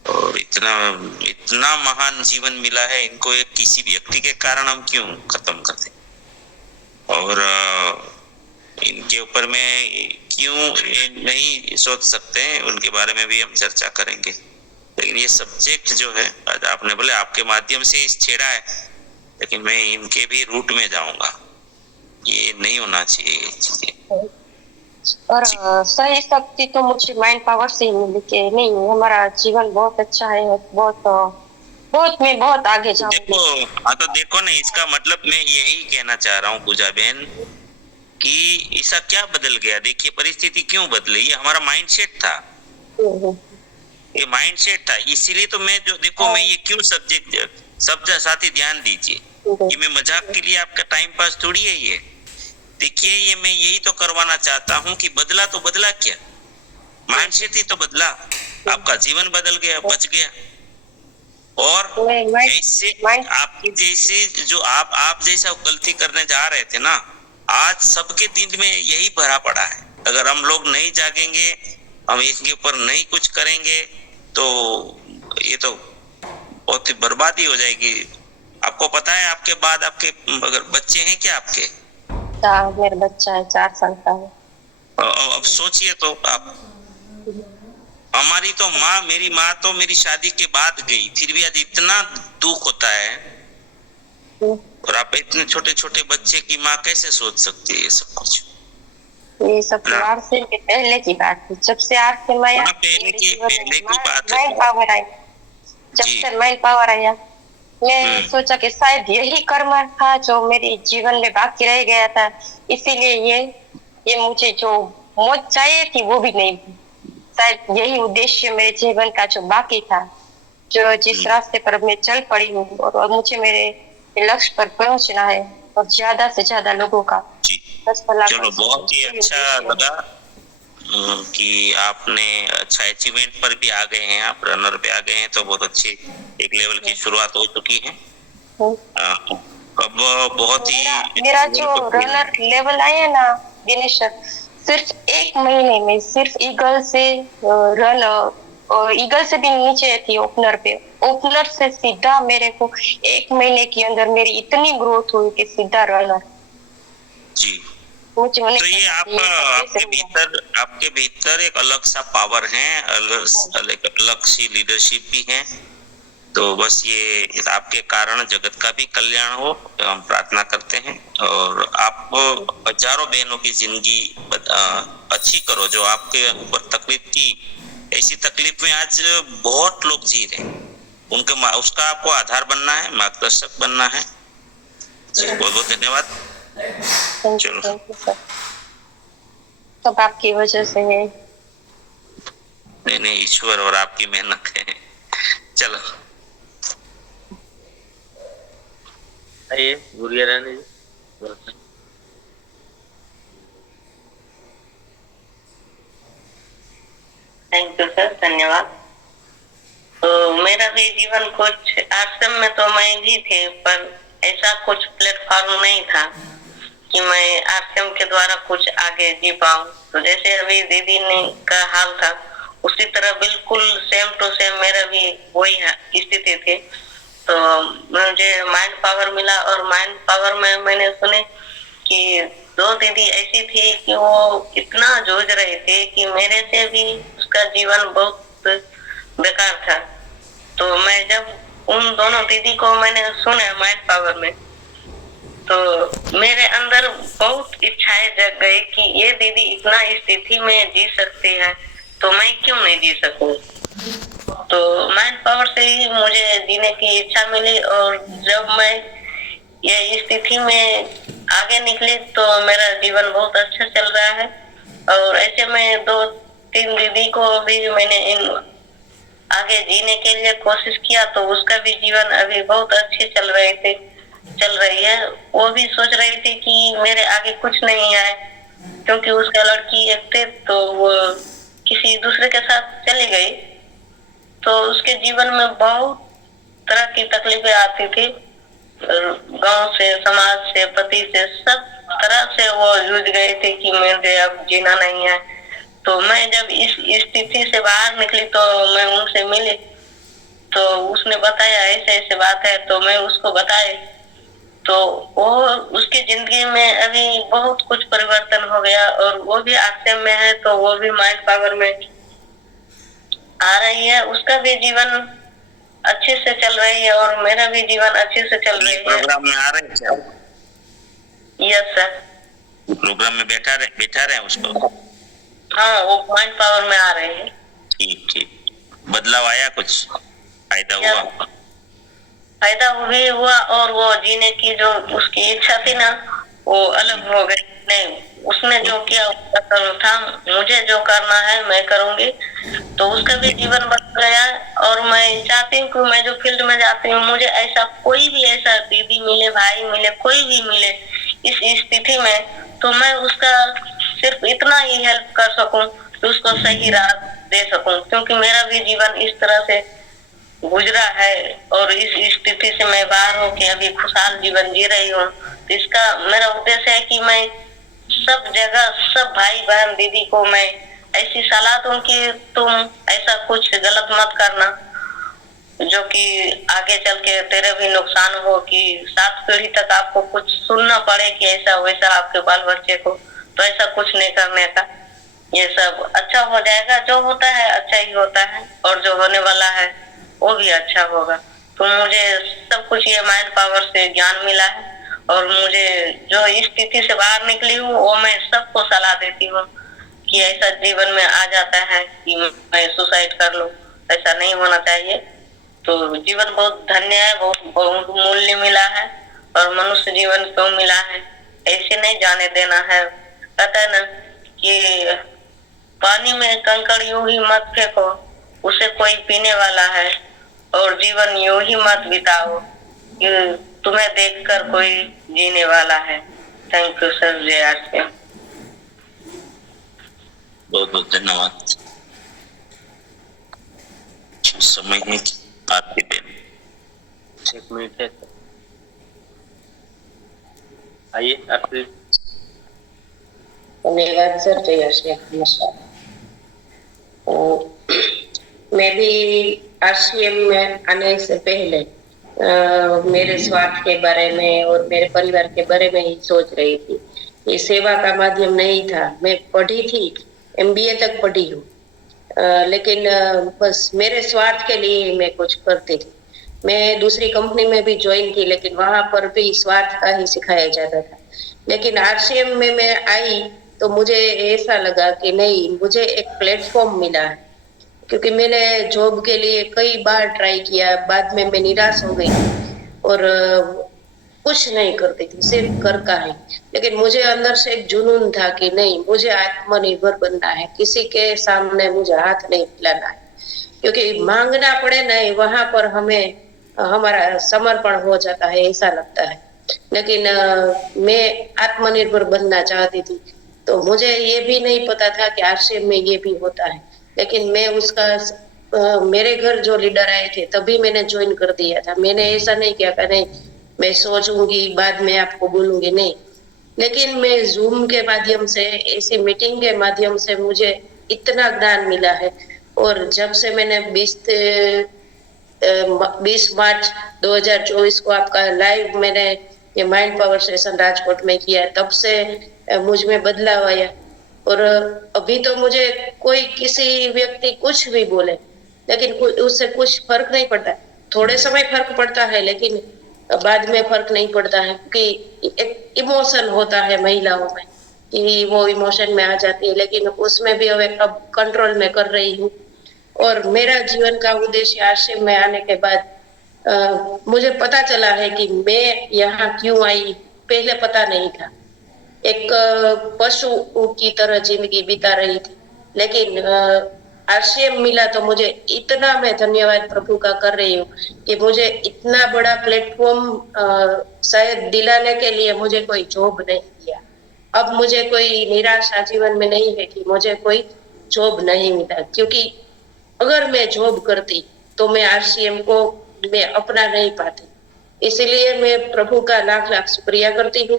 और इतना महान जीवन मिला है इनको, एक किसी व्यक्ति के कारण हम क्यों खत्म कर दें? और इनके ऊपर में क्यों नहीं सोच सकते हैं, उनके बारे में भी हम चर्चा करेंगे। लेकिन ये सब्जेक्ट जो है, आज आपने बोले आपके माध्यम से इस छेड़ा है, लेकिन मैं इनके भी रूट में जाऊंगा। ये नहीं होना चाहिए ये चीजें। और सही शक्ति तो मुझे माइंड पावर से ही मिली कि नहीं, हमारा जीवन बहुत अच्छा है, बहुत मैं बहुत आगे जाऊंगी। देखो हाँ, तो देखो ना, इसका मतलब मैं यही कहना चाह रहा हूँ पूजा बहन कि ऐसा क्या बदल गया। देखिए परिस्थिति क्यों बदली, ये हमारा माइंडसेट था, ये माइंडसेट था। इसीलिए तो मैं जो देखो मैं ये क्यों सब्जेक्ट शब्द साथी ध्यान दीजिए, ये मैं मजाक के लिए आपका टाइम पास थोड़ी है ये। देखिए ये मैं यही तो करवाना चाहता हूँ कि बदला तो बदला क्या, माइंडसेट ही तो बदला, आपका जीवन बदल गया, बच गया। और ऐसे आपकी जैसे जो आप जैसा गलती करने जा रहे थे ना, आज सबके दिल में यही भरा पड़ा है। अगर हम लोग नहीं जागेंगे, हम इसके ऊपर नहीं कुछ करेंगे तो ये तो बहुत ही बर्बादी हो जाएगी। आपको पता है आपके बाद आपके अगर बच्चे हैं क्या आपके? मेरा बच्चा है 4 साल का है। अब सोचिए तो आप, हमारी तो माँ, मेरी माँ तो मेरी शादी के बाद गई, फिर भी आज इतना दुख होता है। और आप इतने छोटे छोटे बच्चे की माँ कैसे सोच सकती है ये सब कुछ? ये सब 8 से पहले की बात है, जब से 8 से मैं पहले की बात है। माइंड पावर आई, जब से माइंड पावर आया, मैं सोचा कि शायद यही कर्म था जो मेरे जीवन में बाकी रह गया था, इसीलिए ये मुझे जो मौत चाहिए थी वो भी नहीं, शायद यही उद्देश्य मेरे जीवन का जो बाकी था, जो जिस रास्ते पर मैं चल पड़ी हूँ, और मुझे मेरे लक्ष्य पर पहुंचना है और ज्यादा से ज्यादा लोगों का। चलो बहुत ही अच्छा लगा कि आपने अच्छा अचीवमेंट पर भी आ गए हैं, आप रनर पे आ गए हैं, तो बहुत अच्छी एक लेवल की शुरुआत हो चुकी है। अब बहुत ही मेरा जो रनर लेवल आया ना दिनेश सर, सिर्फ 1 महीने में सिर्फ ईगल से रन, और ईगल से भी नीचे थी ओपनर पे, ओपनर से सीधा मेरे को 1 महीने के अंदर मेरी इतनी ग्रोथ हुई कि सीधा रनर। जी, तो ये आपके भीतर एक अलग सा पावर है, अलग सी लीडरशिप भी है। तो बस ये आपके कारण जगत का भी कल्याण हो, हम प्रार्थना करते हैं। और आप हजारों बहनों की जिंदगी अच्छी करो जो आपके ऊपर तकलीफ थी। ऐसी तकलीफ में आज बहुत लोग जी रहे हैं, उनके उसका आपको आधार बनना है, मार्गदर्शक बनना है। बहुत बहुत धन्यवाद। चलो सब आपकी वजह से है। नहीं, ईश्वर और आपकी मेहनत है। चलो आइए गुड़िया रानी जी। थैंक यू सर, धन्यवाद। तो मेरा भी जीवन कुछ आश्रम में तो मैं भी थे, पर ऐसा कुछ प्लेटफॉर्म नहीं था कि मैं आश्रम के द्वारा कुछ आगे जी पाऊं। तो जैसे अभी दीदी ने का हाल था, उसी तरह बिल्कुल सेम टू सेम मेरा भी वही स्थिति थी। तो मुझे माइंड पावर मिला, और माइंड पावर में मैंने सुने कि 2 दीदी ऐसी थी कि वो इतना जूझ रहे थे कि मेरे से भी उसका जीवन बहुत बेकार था। तो मैं जब उन दोनों दीदी को मैंने सुना माइंड पावर में, तो मेरे अंदर बहुत इच्छाएं जग गई कि ये दीदी इतना स्थिति में जी सकती है, तो मैं क्यों नहीं जी सकूं। तो माइंड पावर से ही मुझे जीने की इच्छा मिली, और जब मैं ये स्थिति में आगे निकली तो मेरा जीवन बहुत अच्छा चल रहा है। और ऐसे में 2-3 दीदी को भी मैंने इन आगे जीने के लिए कोशिश किया, तो उसका भी जीवन अभी बहुत अच्छे चल रही है। वो भी सोच रही थी कि मेरे आगे कुछ नहीं है, क्योंकि उसका लड़की एक थे तो वो किसी दूसरे के साथ चली गई, तो उसके जीवन में बहुत तरह की तकलीफें आती थी। गांव से, समाज से, पति से, सब तरह से वो जूझ गए थे कि मुझे अब जीना नहीं है। तो मैं जब इस स्थिति से बाहर निकली तो मैं उनसे मिली, तो उसने बताया ऐसे ऐसे बात है, तो मैं उसको बताए, तो वो उसकी जिंदगी में अभी बहुत कुछ परिवर्तन हो गया, और वो भी आश्रम में है, तो वो भी माइंड पावर में आ रही है। उसका भी जीवन अच्छे से चल रही है और मेरा भी जीवन अच्छे से चल रही है। प्रोग्राम में आ रहे हैं क्या? Yes sir. प्रोग्राम में बैठा रहे उसको? हाँ, वो माइंड पावर में आ रहे हैं। ठीक। बदलाव आया, कुछ फायदा हुआ? फायदा भी हुआ, और वो जीने की जो उसकी इच्छा थी ना, वो अलग हो गई। नहीं, उसने जो किया उसका था, मुझे जो करना है मैं करूंगी, तो उसका भी जीवन बदल गया। और मैं चाहती हूँ कि मैं जो फील्ड में जाती हूँ, मुझे ऐसा कोई भी ऐसा दीदी मिले, भाई मिले, कोई भी मिले इस स्थिति में, तो मैं उसका सिर्फ इतना ही हेल्प कर सकूं कि उसको सही राह दे सकूं, क्योंकि मेरा भी जीवन इस तरह से गुजरा है, और इस स्थिति से मैं बाहर होके अभी खुशहाल जीवन जी रही हूँ। तो इसका मेरा उद्देश्य है कि मैं सब जगह, सब भाई बहन दीदी को मैं ऐसी सलाह दूं कि तुम ऐसा कुछ गलत मत करना, जो कि आगे चल के तेरे भी नुकसान हो, कि 7 पीढ़ी तक आपको कुछ सुनना पड़े कि ऐसा वैसा आपके बाल बच्चे को। तो ऐसा कुछ नहीं करने का, ये सब अच्छा हो जाएगा। जो होता है अच्छा ही होता है, और जो होने वाला है वो भी अच्छा होगा। तो मुझे सब कुछ ये माइंड पावर से ज्ञान मिला है, और मुझे जो इस स्थिति से बाहर निकली हूँ वो मैं सबको सलाह देती हूँ कि ऐसा जीवन में आ जाता है कि मैं सुसाइड कर लूं, ऐसा नहीं होना चाहिए। तो जीवन बहुत धन्य है, बहुत मूल्य मिला है, और मनुष्य जीवन क्यों मिला है, ऐसे नहीं जाने देना है। कहता है ना कि पानी में कंकड़ यूं ही मत फेंको, उसे कोई पीने वाला है, और जीवन यूं ही मत बिताओ कि तुम्हें देखकर कोई जीने वाला है। Thank you sir. जय आरसीएम। बहुत बहुत धन्यवाद। समय ही आपकी देन। 1 मिनट है, आइए आपसे। धन्यवाद सर। जय आरसीएम। नमस्कार। मैं भी आरसीएम में आने से पहले मेरे स्वार्थ के बारे में और मेरे परिवार के बारे में ही सोच रही थी। ये सेवा का माध्यम नहीं था। मैं पढ़ी थी, एमबीए तक पढ़ी हूँ, लेकिन बस मेरे स्वार्थ के लिए मैं कुछ करती थी। मैं दूसरी कंपनी में भी ज्वाइन की, लेकिन वहां पर भी स्वार्थ का ही सिखाया जाता था। लेकिन आरसीएम में मैं आई तो मुझे ऐसा लगा कि नहीं, मुझे एक प्लेटफॉर्म मिला है, क्योंकि मैंने जॉब के लिए कई बार ट्राई किया, बाद में मैं निराश हो गई और कुछ नहीं करती थी, सिर्फ घर का है। लेकिन मुझे अंदर से एक जुनून था कि नहीं, मुझे आत्मनिर्भर बनना है, किसी के सामने मुझे हाथ नहीं फैलाना है, क्योंकि मांगना पड़े नहीं, वहां पर हमें हमारा समर्पण हो जाता है, ऐसा लगता है। लेकिन मैं आत्मनिर्भर बनना चाहती थी, तो मुझे ये भी नहीं पता था कि आरसीएम में ये भी होता है। लेकिन मैं उसका मेरे घर जो लीडर आए थे तभी मैंने ज्वाइन कर दिया था। मैंने ऐसा नहीं किया कि नहीं मैं सोचूंगी बाद में आपको बोलूंगी, नहीं। लेकिन मैं जूम के माध्यम से, ऐसी मीटिंग के माध्यम से मुझे इतना ज्ञान मिला है। और जब से मैंने 20 मार्च 2024 को आपका लाइव मैंने ये माइंड पावर सेशन राजकोट में किया, तब से मुझ में बदलाव आया। और अभी तो मुझे कोई किसी व्यक्ति कुछ भी बोले, लेकिन उससे कुछ फर्क नहीं पड़ता। थोड़े समय फर्क पड़ता है, लेकिन बाद में फर्क नहीं पड़ता है, क्योंकि एक इमोशन होता है महिलाओं में कि वो इमोशन में आ जाती है। लेकिन उसमें भी अब कंट्रोल में कर रही हूँ। और मेरा जीवन का उद्देश्य आश्रम में आने के बाद मुझे पता चला है कि मैं यहाँ क्यों आई, पहले पता नहीं था। एक पशु की तरह जिंदगी बिता रही थी, लेकिन आश्रम मिला तो मुझे इतना, मैं धन्यवाद प्रभु का कर रही हूँ कि मुझे इतना बड़ा प्लेटफॉर्म शायद दिलाने के लिए मुझे कोई जॉब नहीं दिया। अब मुझे कोई निराशा जीवन में नहीं है कि मुझे कोई जॉब नहीं मिला, क्योंकि अगर मैं जॉब करती तो मैं आरसीएम को मैं अपना नहीं पाती। इसलिए मैं प्रभु का लाख लाख शुक्रिया करती हूँ।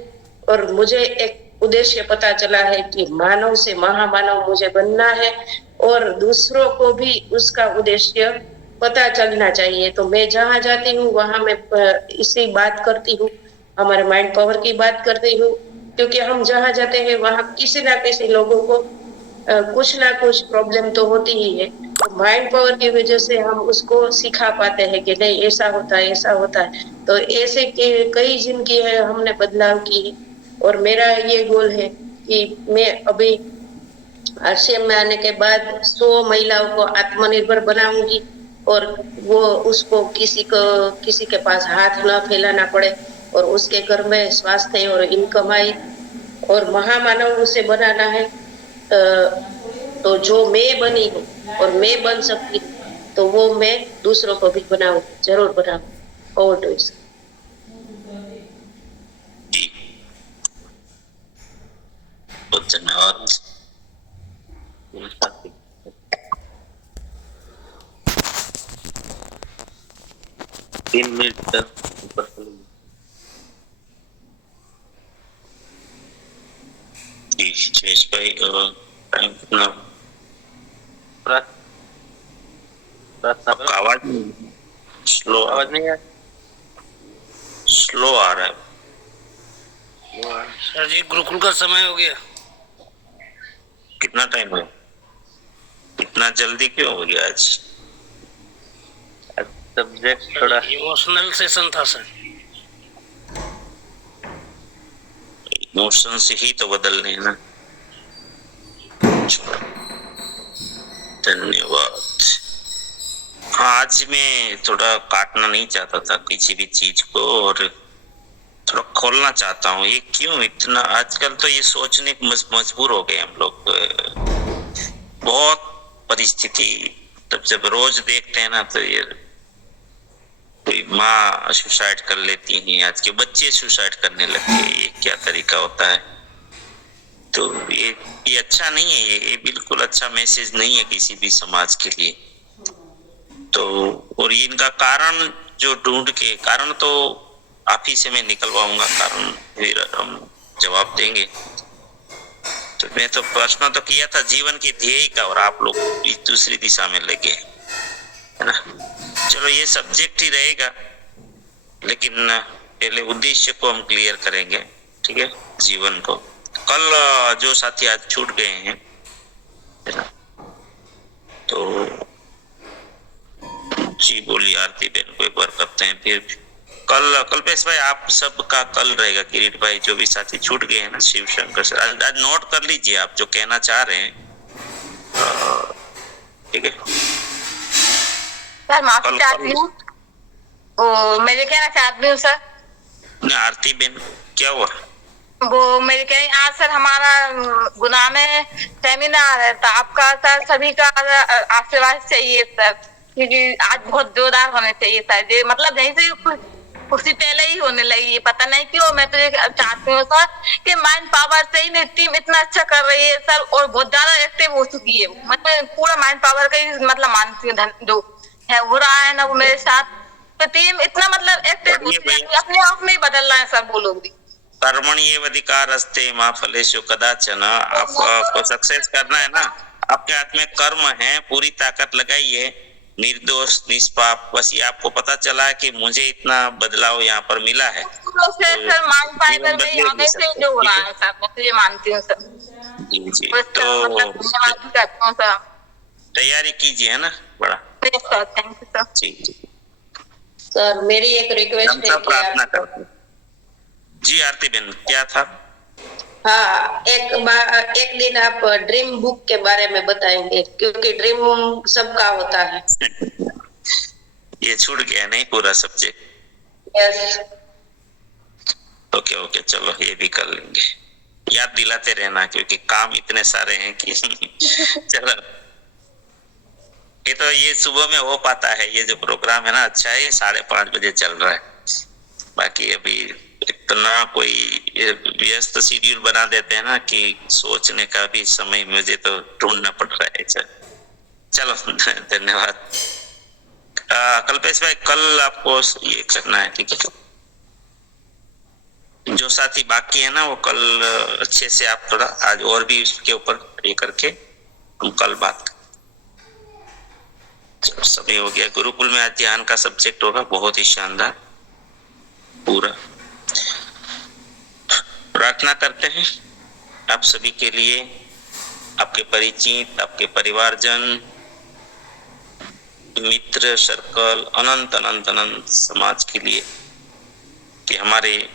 और मुझे एक उद्देश्य पता चला है कि मानव से महामानव मुझे बनना है और दूसरों को भी उसका उद्देश्य पता चलना चाहिए। तो मैं जहाँ जाती हूँ वहां मैं इसी बात करती हूँ, हमारे माइंड पावर की बात करती हूँ, क्योंकि हम जहाँ जाते हैं वहां किसी ना किसी लोगों को कुछ ना कुछ प्रॉब्लम तो होती ही है। तो माइंड पावर की वजह से हम उसको सिखा पाते हैं कि नहीं ऐसा होता है, ऐसा होता है। तो ऐसे कई जिंदगी है हमने बदलाव की है। और मेरा ये गोल है कि मैं अभी आश्रम में आने के बाद 100 महिलाओं को आत्मनिर्भर बनाऊंगी और वो उसको किसी के पास हाथ न फैलाना पड़े और उसके घर में स्वास्थ्य और इनकम आए और महामानव उसे बनाना है। तो जो मैं बनी हूँ और मैं बन सकती हूँ तो वो मैं दूसरों को भी बनाऊं, जरूर बनाऊं। और तो इसका बहुत धन्यवाद। 3 मिनट तक ऊपर चलेगी। जयेश भाई टाइम कितना? आपका आवाज स्लो, आवाज नहीं है, स्लो आ रहा है सर जी। गुरुकुल का समय हो गया। कितना टाइम हो, इतना जल्दी क्यों हो गया? आज सब्जेक्ट थोड़ा इमोशनल सेशन था सर। इमोशन से ही तो बदलने हैं ना। धन्यवाद। हाँ, आज मैं थोड़ा काटना नहीं चाहता था किसी भी चीज को और थोड़ा खोलना चाहता हूँ। ये क्यों इतना आजकल तो ये सोचने को मजबूर हो गए हम लोग। बहुत परिस्थिति, तब जब रोज देखते हैं ना तो ये कोई माँ सुसाइड कर लेती है, आज के बच्चे सुसाइड करने लगते हैं। ये क्या तरीका होता है? तो ये अच्छा नहीं है। ये बिल्कुल अच्छा मैसेज नहीं है किसी भी समाज के लिए। तो और इनका कारण जो ढूंढ के, कारण तो आप ही से मैं निकलवाऊंगा, कारण फिर हम जवाब देंगे। तो मैं तो प्रश्न तो किया था जीवन के ध्येय का और आप लोग इस दूसरी दिशा में लगे, है ना। चलो ये सब्जेक्ट ही रहेगा, लेकिन पहले उद्देश्य को हम क्लियर करेंगे, ठीक है। जीवन को कल जो साथी आज छूट गए हैं, है ना, तो जी बोलिए आरती बहन को एक बार करते हैं। फिर कल्पेश भाई आप सबका कल रहेगा। किरीट भाई जो भी साथी छूट गए हैं ना, शिव शंकर सर, आज नोट कर लीजिए आप जो कहना चाह रहे हैं, ठीक है। सर माफी चाहती हूँ, मैं ये कहना चाहती हूँ सर। आरती बहन क्या हुआ? वो मेरे कहीं आज सर हमारा गुना में सेमिनार है, तो आपका सर सभी का आशीर्वाद चाहिए सर, क्योंकि आज बहुत जोरदार होने चाहिए सर। ये मतलब यहीं से कुर्सी पहले ही होने लगी है, पता नहीं क्यों। मैं तो ये चाहती हूँ सर कि माइंड पावर से ही टीम इतना अच्छा कर रही है सर, और बहुत ज्यादा एक्टिव हो चुकी है। मतलब पूरा माइंड पावर का ही मतलब मानती हूँ जो है हो रहा है ना वो मेरे साथ। तो टीम इतना मतलब एक्टिव हो चुकी है, अपने आप में ही बदल रहा है सर वो लोग भी। कर्मण्येवाधिकारस्ते मा फलेषु कदाचन। आपको सक्सेस करना है ना, आपके हाथ में कर्म है, पूरी ताकत लगाइए, निर्दोष निष्पाप। बस ये आपको पता चला है कि मुझे इतना बदलाव यहाँ पर मिला है, सर माइंड पावर में आने से जो हो रहा है सर, मैं ये मानती हूँ सर। जी तो तैयारी कीजिए, है ना, बड़ा सर। Thank you sir. जी सर मेरी एक रिक्वेस्ट है कि प्रार्थना करते। जी आरती बहन क्या था? हाँ, एक दिन आप ड्रीम बुक के बारे में बताएंगे, क्योंकि ड्रीम सबका होता है। ये छूट गया नहीं पूरा सब्जेक्ट। यस। ओके ओके, चलो ये भी कर लेंगे, याद दिलाते रहना क्योंकि काम इतने सारे हैं कि चलो ये सुबह में हो पाता है, ये जो प्रोग्राम है ना अच्छा है, 5:30 बजे चल रहा है। बाकी अभी इतना कोई व्यस्त शेड्यूल बना देते हैं ना कि सोचने का भी समय मुझे तो ढूंढना पड़ रहा है। चलो धन्यवाद। कल्पेश भाई कल आपको ये करना है, ठीक है? जो साथी बाकी है ना वो कल अच्छे से आप थोड़ा आज और भी इसके ऊपर ये करके हम कल बात करें। समय हो गया। गुरुकुल में आज ध्यान का सब्जेक्ट होगा, बहुत ही शानदार पूरा। प्रार्थना करते हैं आप सभी के लिए, आपके परिचित, आपके परिवारजन, मित्र सर्कल, अनंत अनंत अनंत समाज के लिए कि हमारे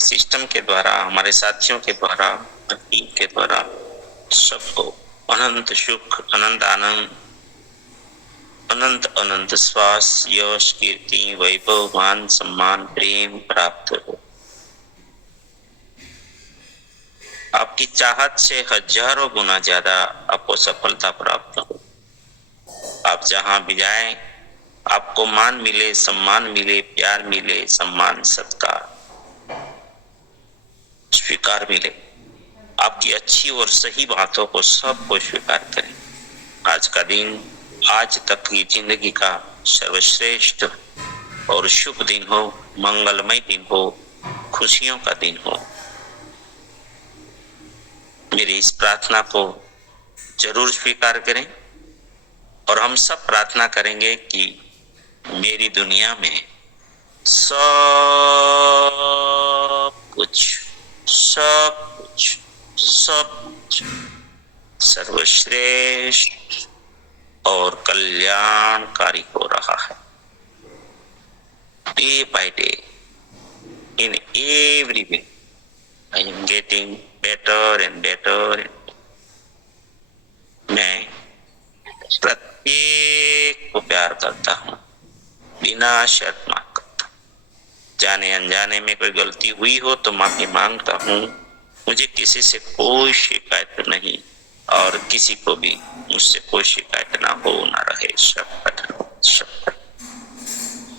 सिस्टम के द्वारा, हमारे साथियों के द्वारा, टीम के द्वारा सबको अनंत सुख, अनंत आनंद, अनंत अनंत श्वास, यश, कीर्ति, वैभव, मान सम्मान, प्रेम प्राप्त हो। आपकी चाहत से हजारों गुना ज्यादा आपको सफलता प्राप्त हो। आप जहां भी जाएं आपको मान मिले, सम्मान मिले, प्यार मिले, सम्मान सत्कार स्वीकार मिले। आपकी अच्छी और सही बातों को सबको स्वीकार करें। आज का दिन, आज तक की जिंदगी का सर्वश्रेष्ठ और शुभ दिन हो, मंगलमय दिन हो, खुशियों का दिन हो। मेरी इस प्रार्थना को जरूर स्वीकार करें और हम सब प्रार्थना करेंगे कि मेरी दुनिया में सब कुछ सर्वश्रेष्ठ और कल्याणकारी हो रहा है। Day by day, in every way, I am getting better and better. मैं प्रत्येक को प्यार करता हूँ, बिना शर्त माफ करता। जाने अनजाने में कोई गलती हुई हो तो माफी मांगता हूँ। मुझे किसी से कोई शिकायत नहीं और किसी को भी मुझसे कोई शिकायत ना हो, ना रहे। शपथ।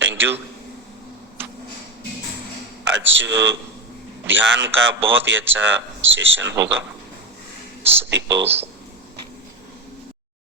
Thank you. आज ध्यान का बहुत ही अच्छा सेशन होगा। सभी को